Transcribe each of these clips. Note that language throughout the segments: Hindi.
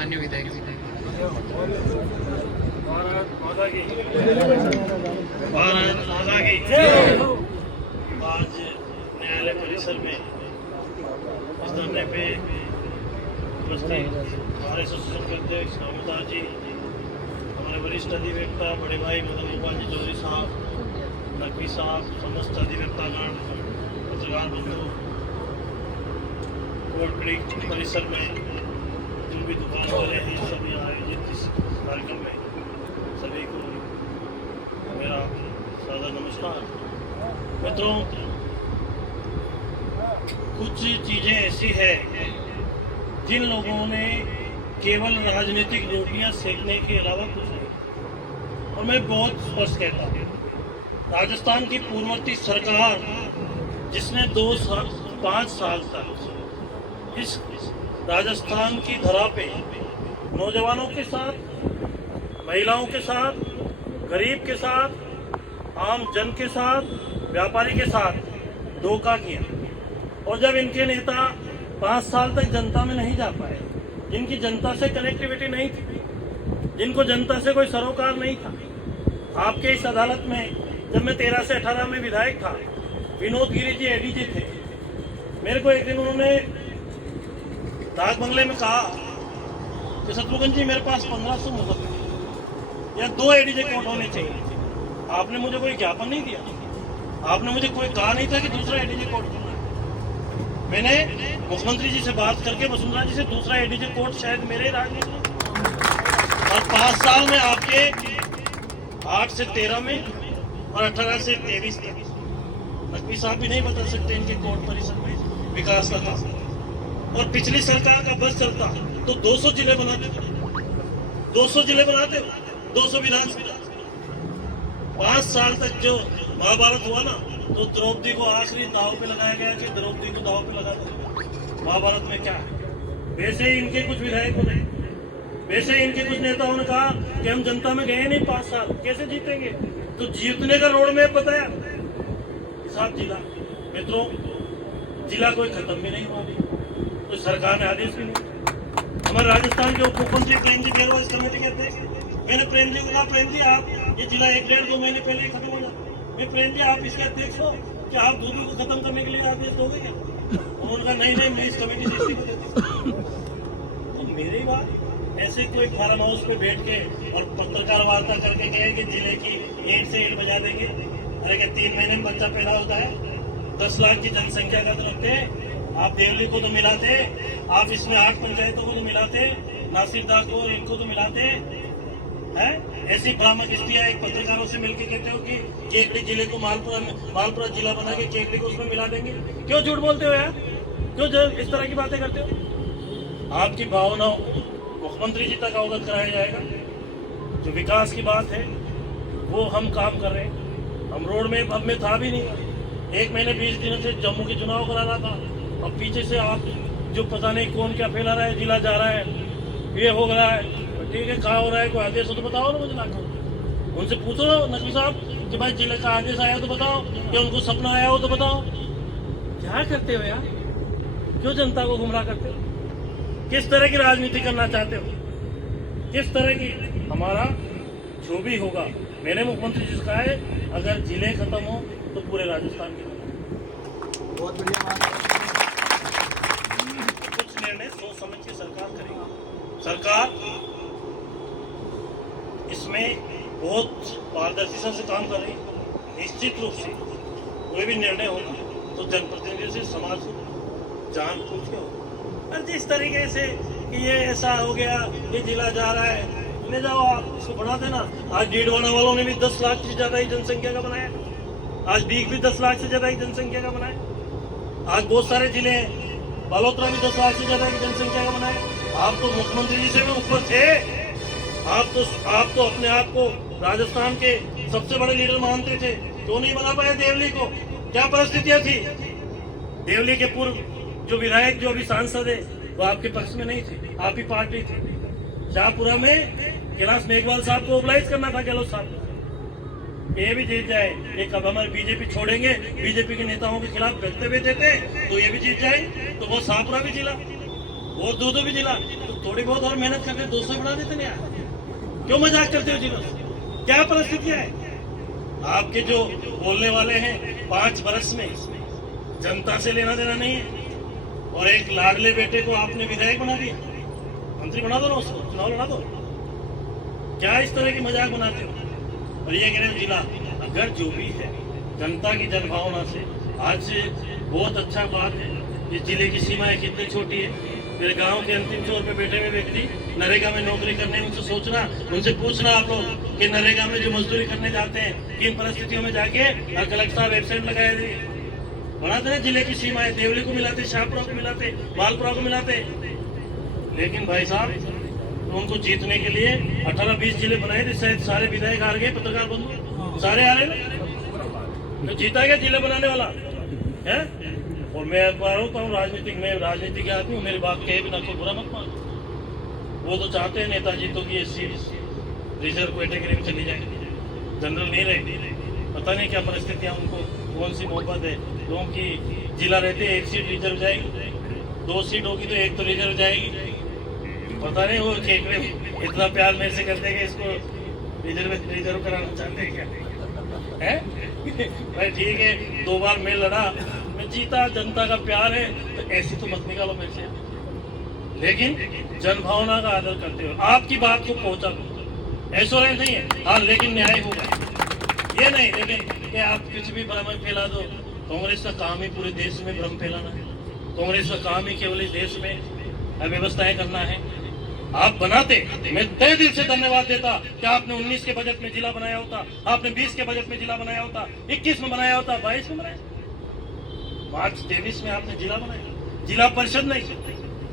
मान्य विधायक जी। भारत माता की आज न्यायालय परिसर में इस धरने पे उपस्थित हमारे एसोसिएशन के अध्यक्ष रामदास जी, हमारे वरिष्ठ अधिवक्ता बड़े भाई मदन गोपाल जी चौधरी साहब, नकवी साहब, समस्त अधिवक्तागण, पत्रकार बंधु, कोर्ट परिसर में जो भी दुकान वाले हैं सभी आयोजित इस कार्यक्रम में सभी को मेरा सादर नमस्कार। मित्रों, कुछ चीज़ें ऐसी है जिन लोगों ने केवल राजनीतिक रोटियां सेकने के अलावा कुछ नहीं, और मैं बहुत स्पष्ट कहता हूँ, राजस्थान की पूर्ववर्ती सरकार जिसने 5 साल तक इस राजस्थान की धरा पे नौजवानों के साथ, महिलाओं के साथ, गरीब के साथ, आम जन के साथ, व्यापारी के साथ धोखा किया, और जब इनके नेता 5 साल तक जनता में नहीं जा पाए, जिनकी जनता से कनेक्टिविटी नहीं थी, जिनको जनता से कोई सरोकार नहीं था, आपके इस अदालत में जब मैं 13 से 18 में विधायक था, विनोद गिरी जी एडीजी थे। मेरे को एक दिन उन्होंने डाक बंगले में कहा कि शत्रुघ्न जी मेरे पास 1500 मुकदमे या 2 एडीजे कोर्ट होने चाहिए। आपने मुझे कोई ज्ञापन नहीं दिया, आपने मुझे कोई कहा नहीं था कि दूसरा एडीजे कोर्ट करना है। मैंने मुख्यमंत्री जी से बात करके वसुंधरा जी से दूसरा एडीजे कोर्ट शायद मेरे ही राज में, और 5 साल में आपके 8 से 13 में और 18 से 23 तक नकवी साहब भी नहीं बता सकते इनके कोर्ट परिसर में विकास का था। और पिछली सरकार का बस चलता तो 200 जिले बनाते, 200 जिले बनाते, 200 विधानसभा। 5 साल तक जो महाभारत हुआ ना, तो द्रौपदी को आखिरी दाव पे लगाया गया कि द्रौपदी को दाव पे लगा दो। महाभारत में क्या है, वैसे ही इनके कुछ विधायकों ने, वैसे ही इनके कुछ नेताओं ने कहा कि हम जनता में गए नहीं 5 साल, कैसे जीतेंगे, तो जीतने का रोड मैप बताया 7 जिला। मित्रों, जिला कोई खत्म भी नहीं हुआ, तो सरकार ने आदेश भी नहीं। हमारे राजस्थान के उप मुख्यमंत्री प्रेम जी बेरो इस कमेटी के अध्यक्ष, मैंने प्रेम जी को कहा, प्रेम जी आप ये जिला 1-1.5-2 महीने पहले खत्म हो जाता, मैं प्रेम जी आप इसके अध्यक्ष हो, क्या आप दूसरों को खत्म करने के लिए आदेश दोगे क्या? उन्होंने कहा नहीं मैं इस कमेटी से इसी को देती हूँ। तो मेरी बात ऐसे कोई फार्म हाउस पे बैठ के और पत्रकार वार्ता करके गए कि जिले की 1 से 1 बजा देंगे। अरे क्या 3 महीने में बच्चा पैदा होता है? 10 लाख की जनसंख्या का तो रखते, आप देवली को तो मिलाते, आप इसमें 8 पंचायतों को तो मिलाते, नासिरदार को और इनको तो मिलाते हैं। ऐसी भ्रामक स्थितियां एक पत्रकारों से मिलकर कहते हो कि केकड़ी जिले को मालपुरा जिला बना के केकड़ी को उसमें मिला देंगे। क्यों झूठ बोलते हो यार? क्यों इस तरह की बातें करते हो? आपकी भावनाओं मुख्यमंत्री जी तक अवगत कराया जाएगा। जो विकास की बात है वो हम काम कर रहे हैं। हम रोड में अब में था भी नहीं, 1 महीने 20 दिनों से जम्मू के चुनाव करा रहा था। अब पीछे से आप जो पता नहीं कौन क्या फैला रहा है, जिला जा रहा है, ये हो रहा है, ठीक है, कहाँ हो रहा है, कोई आदेश हो तो बताओ ना मुझे लाकर। उनसे पूछो नकवी साहब कि भाई जिले का आदेश आया तो बताओ, या उनको सपना आया हो तो बताओ। क्या करते हो यार? क्यों जनता को गुमराह करते हो? किस तरह की राजनीति करना चाहते हो? किस तरह की? हमारा जो भी होगा, मैंने मुख्यमंत्री जी से कहा है, अगर जिले खत्म हो तो पूरे राजस्थान के बहुत बढ़िया बात। कुछ निर्णय सोच समझ के सरकार करेगी। सरकार इसमें बहुत पारदर्शिता से काम कर रही है। निश्चित रूप से कोई भी निर्णय होगा तो जनप्रतिनिधियों से समाज को जान पूछ के होगा। और जिस तरीके से कि ये ऐसा हो गया, ये जिला जा रहा है, ले जाओ आप इसको बढ़ा देना। आज डीडवाना वालों ने भी 10 लाख से ज्यादा ही जनसंख्या का बनाया, आज डीग भी 10 लाख से ज्यादा ही जनसंख्या का बनाया। आज बहुत सारे जिले हैं, बालोतरा भी 10 लाख से ज्यादा की जनसंख्या का बनाया। आप तो मुख्यमंत्री जी से भी ऊपर थे, आप तो अपने आप को राजस्थान के सबसे बड़े लीडर मानते थे, क्यों नहीं बना पाए देवली को? क्या परिस्थितियां थी? देवली के पूर्व जो विधायक, जो अभी सांसद है, वो आपके पक्ष में नहीं थे, आप ही पार्टी थे। शाहपुरा में कैलाश मेघवाल साहब को मोबिलाइज करना था, गहलोत साहब, ये भी जीत जाए। ये कब हमारे बीजेपी छोड़ेंगे, बीजेपी के नेताओं के खिलाफ वक्तव्य देते तो ये भी जीत जाए, तो वो शाहपुरा भी जिला, वो दो भी जिला, तो थोड़ी बहुत और मेहनत करके 200 बढ़ा देते ना यार। क्यों मजाक करते हो जिलों से? क्या परिस्थितियां है? आपके जो बोलने वाले हैं 5 बरस में जनता से लेना देना नहीं है, और एक लाडले बेटे को आपने विधायक बना दिया, मंत्री बना दो ना, उसको चुनाव लड़ा दो। क्या इस तरह की मजाक बनाते हो? और ये कह रहे हो जिला, अगर जो भी है जनता की जनभावना से आज से बहुत अच्छा बात है। ये जिले की सीमाएं कितनी छोटी है। मेरे गांव के अंतिम छोर पे बैठे हुए व्यक्ति नरेगा में नौकरी करने, उनसे सोचना, उनसे पूछना आप लोग कि नरेगा में जो मजदूरी करने जाते हैं किन परिस्थितियों में जाके, और कलेक्टर साहब वेबसाइट लगाए थे, बनाते हैं जिले की सीमाएं, देवली को मिलाते, शाहपुरा को मिलाते, मालपुरा को मिलाते। लेकिन भाई साहब उनको जीतने के लिए 18-20 जिले बनाए थे, शायद सारे विधायक आ गए, पत्रकार बंधु सारे आ रहे, तो जीता गया जिले बनाने वाला है। और मैं अखबार होता हूँ राजनीतिक में, राजनीति के आदमी हूँ, मेरी बात कहे बिना कोई बुरा मत मानो। वो तो चाहते हैं नेताजी तो कि ये सीट रिजर्व कैटेगरी में चली जाए, जनरल नहीं रहे। पता नहीं क्या परिस्थितियाँ, उनको कौन सी मोहब्बत है लोगों की। जिला रहते 1 सीट रिजर्व जाएगी, 2 सीट होगी तो 1 तो रिजर्व जाएगी। पता नहीं वो केकड़े इतना प्यार मेरे से करते हैं कि इसको रिजर्व कराना चाहते हैं क्या है? भाई ठीक है, 2 बार मैं लड़ा, मैं जीता, जनता का प्यार है, तो ऐसी तो मत निकालो मेरे से। लेकिन जनभावना का आदर करते हो, आपकी बात को पहुंचा दो, ऐश्वर्य नहीं है। हाँ, लेकिन न्याय होगा, ये नहीं लेकिन कि आप कुछ भी भ्रम फैला दो। कांग्रेस का काम ही पूरे देश में भ्रम फैलाना है। कांग्रेस का काम ही केवल इस देश में अव्यवस्थाएं करना है। आप बनाते, मैं तहे दिल से धन्यवाद देता कि आपने 19 के बजट में जिला बनाया होता, आपने 20 के बजट में जिला बनाया होता, 21 में बनाया होता, 22 में बनाया, मार्च 23 में आपने जिला बनाया। जिला परिषद नहीं,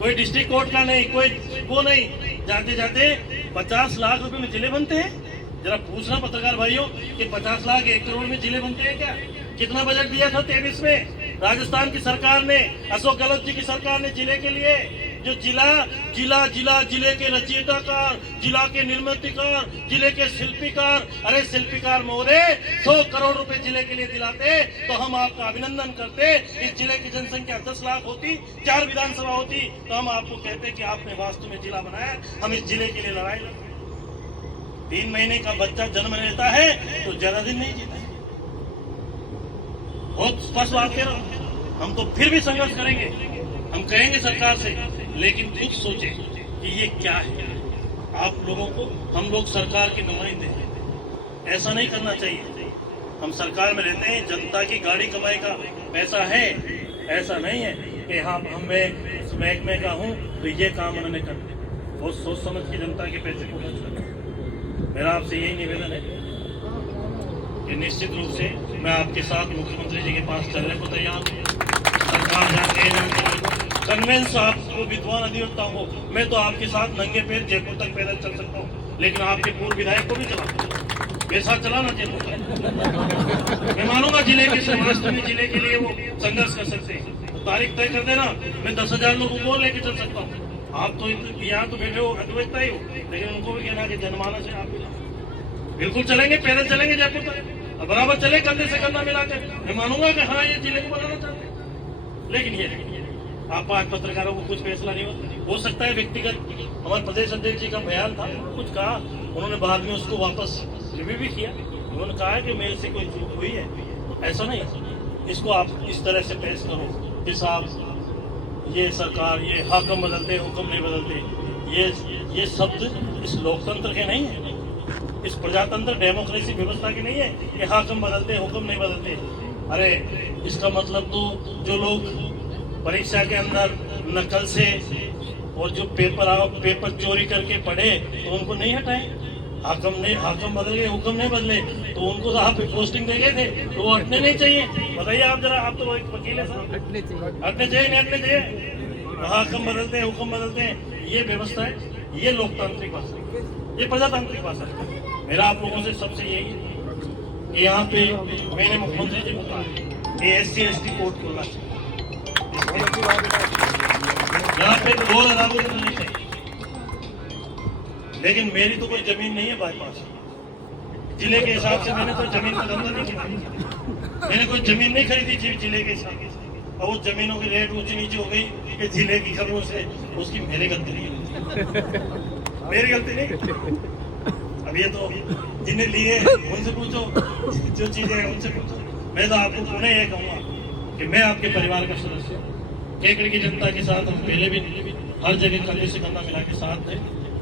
कोई डिस्ट्रिक्ट कोर्ट का नहीं, कोई वो नहीं, जाते जाते 50 लाख रुपए में जिले बनते हैं। जरा पूछना पत्रकार भाइयों कि 50 लाख 1 करोड़ में जिले बनते हैं क्या? कितना बजट दिया था 23 में राजस्थान की सरकार ने, अशोक गहलोत जी की सरकार ने जिले के लिए? जो जिले के रचयिताकार, जिला के निर्मितकार, जिले के शिल्पीकार, अरे शिल्पीकार महोदय 100 करोड़ रुपए जिले के लिए दिलाते तो हम आपका अभिनंदन करते। इस जिले की जनसंख्या 10 लाख होती, 4 विधानसभा होती, तो हम आपको कहते कि आपने वास्तव में जिला बनाया, हम इस जिले के लिए लड़ाई लड़ते। 3 महीने का बच्चा जन्म लेता है तो ज्यादा दिन नहीं जीता है। बहुत स्पष्ट बात कह रहा हूं, हम तो फिर भी संघर्ष करेंगे, हम कहेंगे सरकार से, लेकिन खुद सोचे कि ये क्या है। आप लोगों को, हम लोग सरकार के नुमाइंदे हैं, ऐसा नहीं करना चाहिए। हम सरकार में रहते हैं, जनता की गाड़ी कमाई का पैसा है, ऐसा नहीं है कि हाँ मैं इस महकमे का हूँ तो ये काम उन्होंने कर दिया। बहुत सोच समझ के जनता के पैसे को खर्च करना। मेरा आपसे यही निवेदन है कि निश्चित रूप से मैं आपके साथ मुख्यमंत्री जी के पास चलने को तैयार हूँ। सरकार जानते हैं, कन्वेंस आपको विद्वान अधिवक्ता हो, मैं तो आपके साथ नंगे पैर जयपुर तक पैदल चल सकता हूँ, लेकिन आपके पूर्व विधायक को भी चला मेरे साथ चलाना जयपुर तक। मैं मानूंगा जिले के समाज में, जिले के लिए वो संघर्ष कर सकते हैं, तो तारीख तय कर देना, मैं 10,000 लोगों को लेके चल सकता हूँ। आप तो यहाँ तो बैठे हो, अधिवक्ता ही हो, लेकिन उनको भी कहना कि जनमानस है, आप बिल्कुल चलेंगे, पैदल चलेंगे जयपुर तक, बराबर चले कंधे से कंधा मिलाकर। मैं मानूंगा कि हाँ ये जिले को बनाना चाहते हैं, लेकिन ये आप 5 पत्रकारों को कुछ फैसला नहीं हो सकता है। व्यक्तिगत हमारे प्रदेश अध्यक्ष जी का बयान था, कुछ कहा, उन्होंने बाद में उसको वापस रिव्यू भी किया। उन्होंने कहा कि मेरे से कोई चूक हुई है, ऐसा नहीं, इसको आप इस तरह से पेश करो कि साहब ये सरकार, ये हाकम बदलते, हुक्म नहीं बदलते, ये शब्द इस लोकतंत्र के नहीं है, इस प्रजातंत्र डेमोक्रेसी व्यवस्था की नहीं है कि हाकम बदलते, हुक्म नहीं बदलते। अरे इसका मतलब तो जो लोग परीक्षा के अंदर नकल से और जो पेपर चोरी करके पढ़े तो उनको नहीं हटाए। हाकम बदल गए, हुक्म नहीं बदले, तो उनको तो आप पोस्टिंग दे गए थे, तो वो हटने नहीं चाहिए। बताइए आप जरा, आप तो वकील है सर, हटने चाहिए नहीं हटने चाहिए? हाकम बदलते हैं, हुक्म बदलते हैं, ये व्यवस्था है, ये लोकतांत्रिक भाषा है, ये प्रजातांत्रिक भाषा है। मेरा आप लोगों से सबसे यही है, यहाँ पे मैंने मुख्यमंत्री जी को कहा SC/ST कोर्ट खोलना चाहिए, यहाँ पे तो और अदालत नहीं चाहिए। लेकिन मेरी तो कोई जमीन नहीं है बाईपास जिले के हिसाब से, मैंने तो जमीन का धंधा नहीं किया, मैंने कोई जमीन नहीं खरीदी जिले के हिसाब से। और वो जमीनों की रेट ऊंची नीचे हो गई कि जिले की खबरों से, उसकी मेरी गलती नहीं है, मेरी गलती नहीं। अब ये तो जिन्हें लिए उनसे पूछो, जो चीजें हैं उनसे पूछो। मैं तो आपको पुनः ये कहूँगा कि मैं आपके परिवार का सदस्य हूँ। केकड़ी की जनता के साथ हम पहले भी हर जगह कंधे से कंधा मिला के साथ थे,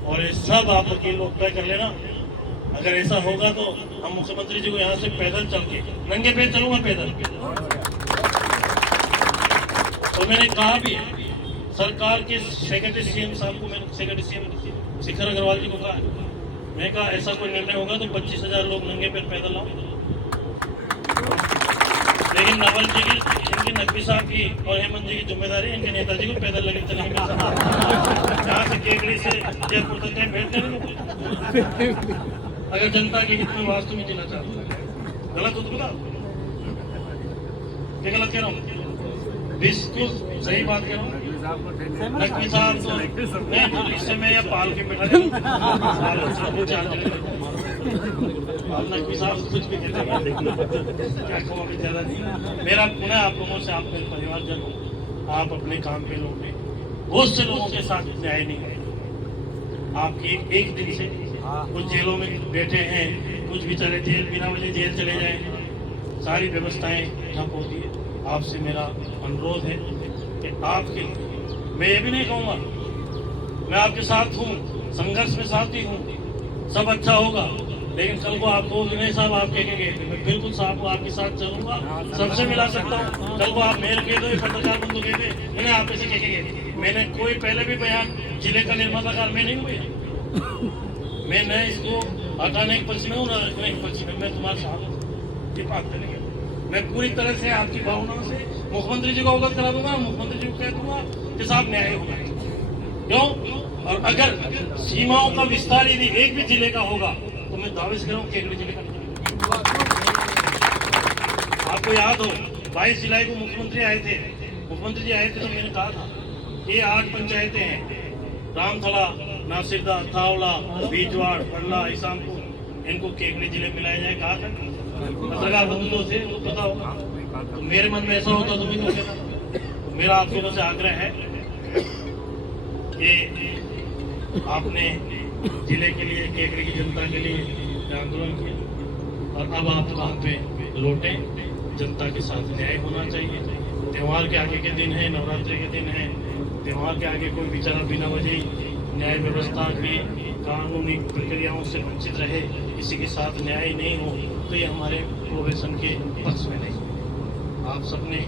और ये सब आप वकील लोग तय कर लेना। अगर ऐसा होगा तो हम मुख्यमंत्री जी को यहाँ से पैदल चल के, नंगे पैर चलूंगा पैदल। तो मैंने कहा भी सरकार के सेक्रेटरी सीएम साहब को, मैंने सेक्रेटरी सीएम शिखर अग्रवाल जी को कहा, मैं कहा ऐसा कोई निर्णय होगा तो 25,000 लोग नंगे पैर पैदल आओ। लेकिन नवल जी की, इनकी नकवी साहब की और हेमंत जी की जिम्मेदारी, इनके नेताजी को पैदल लगे चलेंगे यहाँ से केकड़ी से जयपुर तक कहीं बैठने नहीं। अगर जनता के हित में वास्तव में जीना चाहते हैं, गलत हो तो बता, क्या गलत कह रहा हूँ? बिल्कुल सही बात कह रहा हूँ। नकवी साहब तो मैं इस समय या पाल के बैठा नकवी साहब कुछ भी कहते हैं, क्या कहूँ अभी ज्यादा नहीं। मेरा पुनः आप लोगों से, आप मेरे परिवारजन हो, आप अपने काम पे लोग हैं, बहुत से लोगों के साथ न्याय नहीं है। आपकी एक दिन से कुछ जेलों में बैठे हैं, कुछ बेचारे जेल बिना वजह जेल चले जाए, सारी व्यवस्थाएं ठप होती है। आपसे मेरा अनुरोध है कि आपके, मैं ये भी नहीं कहूँगा, मैं आपके साथ हूँ, संघर्ष में साथी हूँ, सब अच्छा होगा। लेकिन कल को आप बोल नहीं साहब आप कहेंगे, मैं बिल्कुल साहब आपके साथ चलूंगा, सबसे मिला सकता हूँ। कल को आप मेयर कह दो, पत्रकार बंधु कह दे, मैंने आप ऐसे कहेंगे। मैंने कोई पहले भी बयान जिले का निर्माताकार मैं नहीं हुआ, मैं न इसको हटाने के पक्ष में हूँ, न रखने के पक्ष में। मैं तुम्हारे साथ ये बात करेंगे, मैं पूरी तरह से आपकी भावनाओं से मुख्यमंत्री जी को अवगत करा दूंगा, मुख्यमंत्री जी को कह दूंगा कि साहब न्याय होगा। क्यों? और अगर सीमाओं का विस्तार यदि एक भी जिले का होगा तो मैं दावे से कह रहा हूँ केकड़ी जिले का। आपको याद हो 22 जुलाई को मुख्यमंत्री आए थे, मुख्यमंत्री जी आए थे तो मैंने कहा था ये 8 पंचायतें हैं, रामथला, नासिरदा, थावला, बीजवाड़, पड़ला, इसामपुर, इनको केकड़ी जिले में मिलाया जाए। कहा था पत्रकार बंधु थे, उनको पता होगा। तो मेरे मन में ऐसा होता तो भी तो कहता। मेरा आप लोगों से आग्रह है कि आपने जिले के लिए, केकड़ी की जनता के लिए आंदोलन किया और अब आप वहाँ पे लौटे। जनता के साथ न्याय होना चाहिए। त्योहार के आगे के दिन है, नवरात्रि के दिन है, त्योहार के आगे कोई बेचारा बिना वजह न्याय व्यवस्था की कानूनी प्रक्रियाओं से वंचित रहे, किसी के साथ न्याय नहीं हो, तो ये हमारे प्रोफेशन के पक्ष में नहीं। आप सबने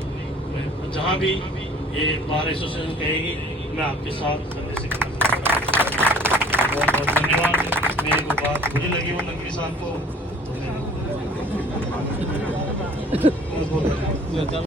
जहाँ भी ये बार एसोसिएशन कहेगी, मैं आपके साथ करने से बहुत बहुत धन्यवाद। मेरी को बात बुरी लगी वो नकवी साहब को, बहुत बहुत धन्यवाद।